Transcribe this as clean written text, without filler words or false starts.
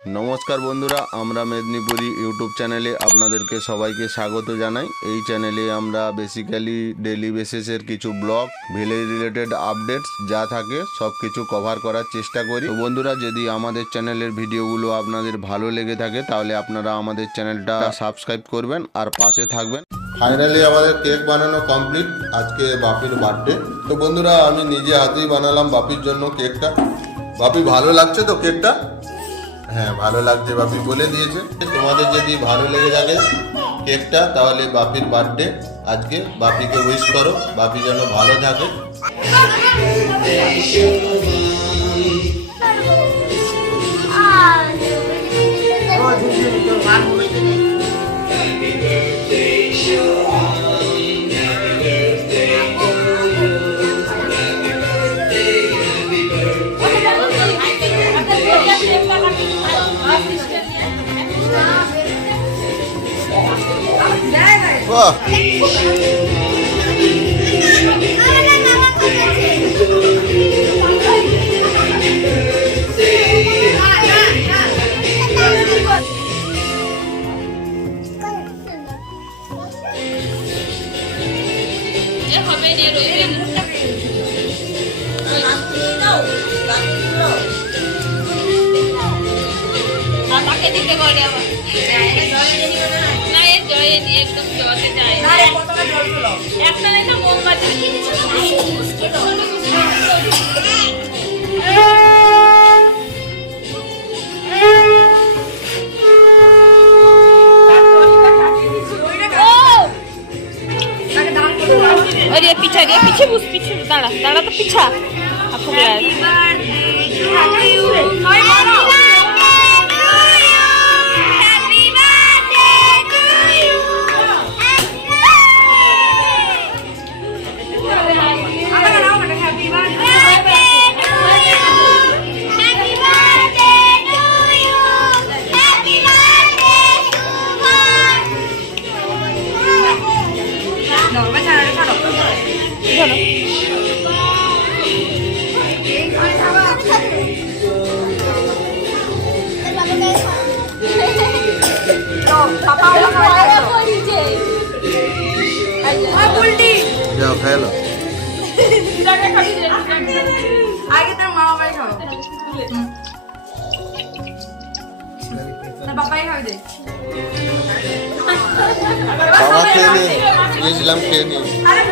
নমস্কার বন্ধুরা, আমরা মেদিনীপুরি ইউটিউব চ্যানেলে আপনাদেরকে সবাইকে স্বাগত জানাই। এই চ্যানেলে আমরা বেসিক্যালি ডেলি বেসিসের কিছু ব্লগ, ভিলেজ রিলেটেড আপডেটস যা থাকে সব কিছু কভার করার চেষ্টা করি। তো বন্ধুরা, যদি আমাদের চ্যানেলের ভিডিওগুলো আপনাদের ভালো লেগে থাকে তাহলে আপনারা আমাদের চ্যানেলটা সাবস্ক্রাইব করবেন আর পাশে থাকবেন। ফাইনালি আমাদের কেক বানানো কমপ্লিট। আজকে বাপির বার্থডে। তো বন্ধুরা, আমি নিজে হাতেই বানালাম বাপির জন্য কেকটা। বাপি, ভালো লাগছে তো কেকটা? হ্যাঁ, ভালো লাগছে, বাপি বলে দিয়েছে। তোমাদের যদি ভালো লেগে থাকে কেকটা তাহলে বাপির বার্থডে আজকে, বাপিকে উইশ করো, বাপি যেন ভালো থাকে। বাহ, দিতে বলে আবার না, এর জয়ে নিয়ে একদম জলে যায় একটা না মোমবাতি अरे पीछा रे, पीछे बुस, पीछे दाड़ा दाड़ा तो पीछा आपको যাও খেলো। আগে তোর মা বাবাই খাও, বাবাই খাও দে। বাবা খেয়ে নিয়ে গিয়েছিলাম, খেয়ে নিয়ে আরে